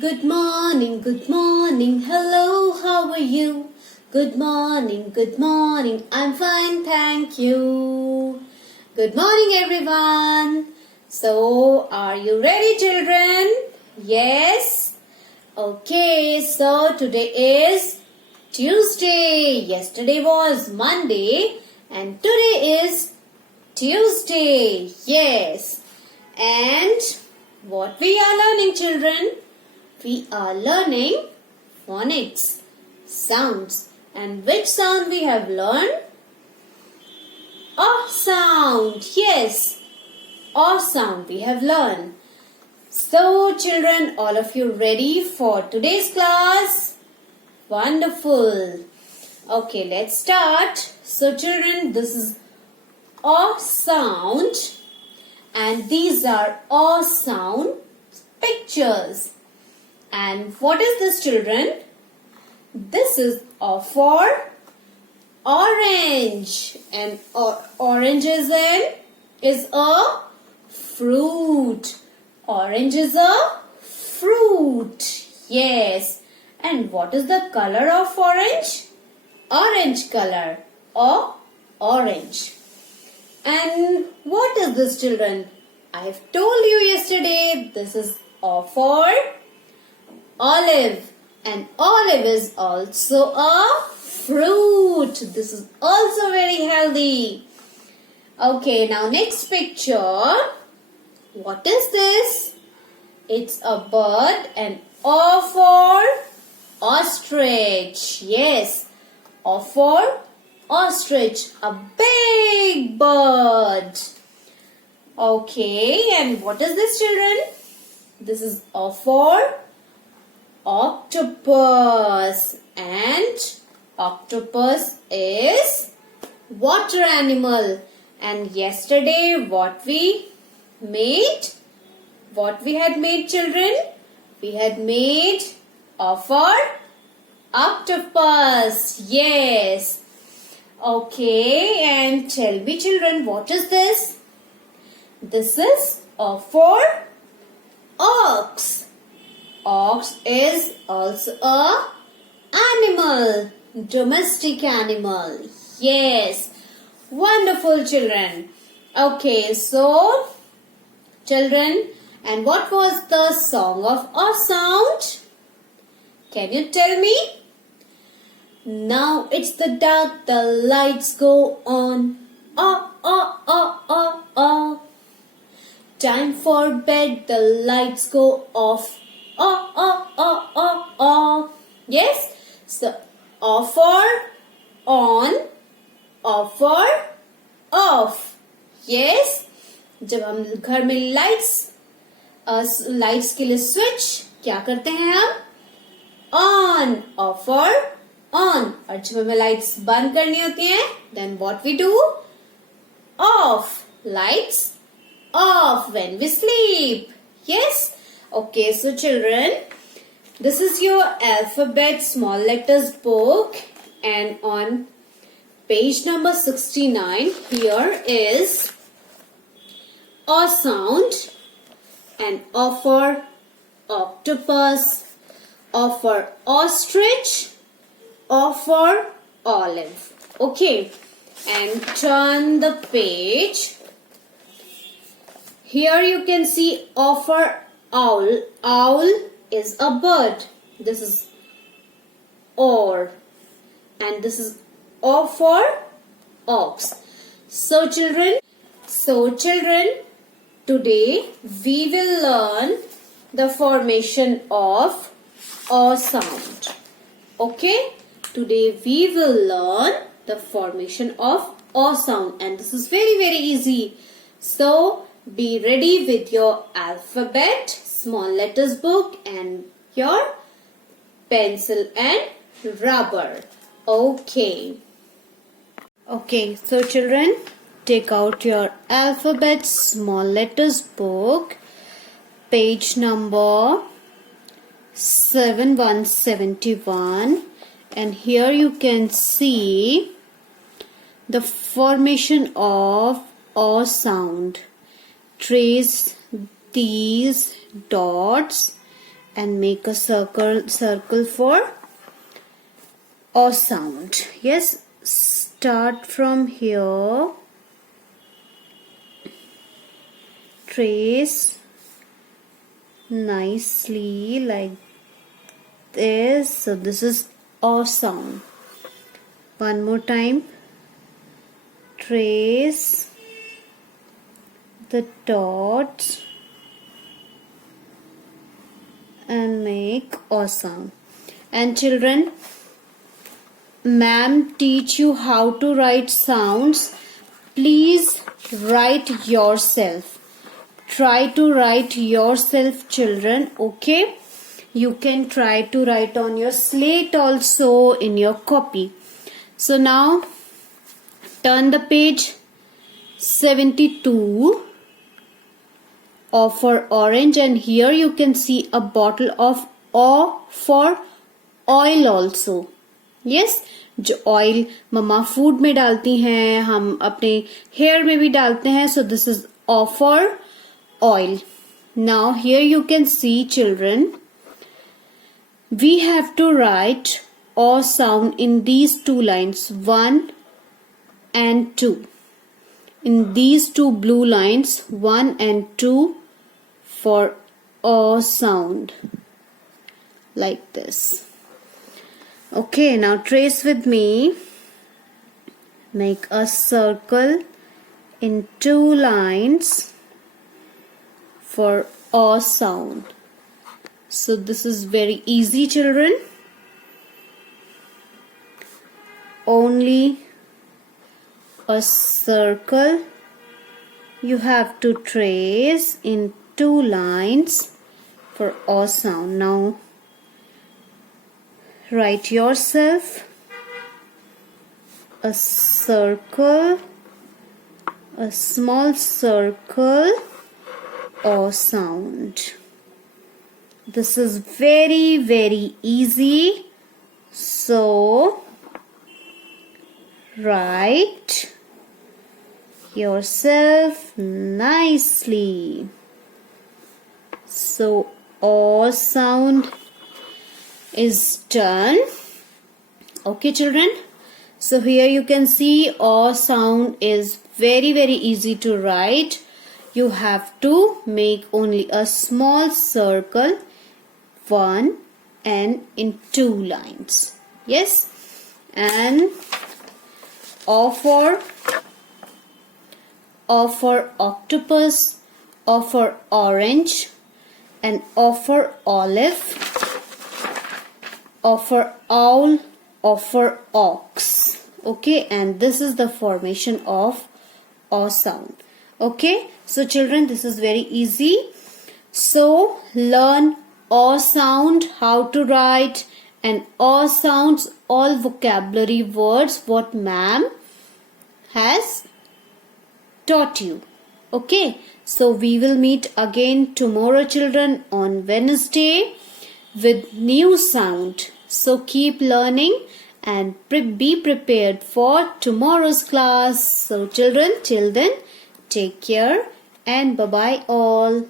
good morning, hello, how are you? Good morning, I'm fine, thank you. Good morning, everyone. So, are you ready, children? Yes? Okay, so today is Tuesday. Yesterday was Monday and today is Tuesday. Yes. And what we are learning, children? We are learning phonics, sounds. And which sound we have learned? A sound. Yes, A sound we have learned. So children, all of you ready for today's class? Wonderful. Okay, let's start. So children, this is A sound and these are A sound pictures. And what is this, children? This is A for orange. And orange is a fruit. Orange is a fruit. Yes. And what is the color of orange? Orange color. Orange. And what is this, children? I have told you yesterday, this is A for olive. And olive is also a fruit. This is also very healthy. Okay, now next picture. What is this? It's a bird and A for ostrich. Yes, A for ostrich. A big bird. Okay, and what is this, children? This is A for octopus, and octopus is water animal. And yesterday what we had made, children? We had made A for octopus. Yes. Okay, and tell me, children, what is this? This is A for ox. Ox is also a animal, domestic animal. Yes, wonderful, children. Okay, so children, and what was the song of A sound? Can you tell me? Now it's the dark, the lights go on. Time for bed, the lights go off. Yes, so A for on, A for off. Yes, जब हम घर में lights के लिए switch क्या करते हैं हम? ऑन. A for on. और जब हमें लाइट्स बंद करनी होती हैं, then what we do? Off. Lights off when we sleep. Yes. Okay, so children, this is your alphabet small letters book, and on page number 69 here is A sound, and A for octopus, A for ostrich, A for olive. Okay, and turn the page. Here you can see A for owl. Owl is a bird. This is or, and this is O for ox. So children, today we will learn the formation of A sound. Okay, today we will learn the formation of A sound, and this is very easy. So be ready with your alphabet, small letters book, and your pencil and rubber. Okay. Okay, so children, take out your alphabet, small letters book, page number 7171, and here you can see the formation of A sound. Trace these dots and make a circle for O sound. Yes, start from here. Trace nicely like this. So this is O sound. One more time. Trace the dots and make O sound. And children, ma'am teach you how to write sounds. Please write yourself. Try to write yourself, children. Okay? You can try to write on your slate also, in your copy. So now turn the page 72. O for orange, and here you can see a bottle of O for oil also. Yes, जो oil मम्मा food में डालती हैं, हम अपने hair में भी डालते हैं. So this is O for oil. Now here you can see, children, we have to write O sound in these two lines, 1 and 2. In these two blue lines, 1 and 2 for O sound, like this. Okay, now trace with me. Make a circle in two lines for O sound. So this is very easy, children. Only a circle you have to trace in two lines for O sound. Now write yourself a circle, a small circle, O sound. This is very, very easy. So write yourself nicely. So O sound is done. Okay, children. So here you can see O sound is very, very easy to write. You have to make only a small circle, 1 and in 2 lines. Yes. And O for octopus, O for orange, and O for olive, O for owl, O for ox. Okay, and this is the formation of O sound. Okay, so children, this is very easy. So learn O sound, how to write, and O sounds, all vocabulary words what ma'am has taught you. Okay, so we will meet again tomorrow, children, on Wednesday with new sound. So keep learning and be prepared for tomorrow's class. So children, till then, take care and bye-bye all.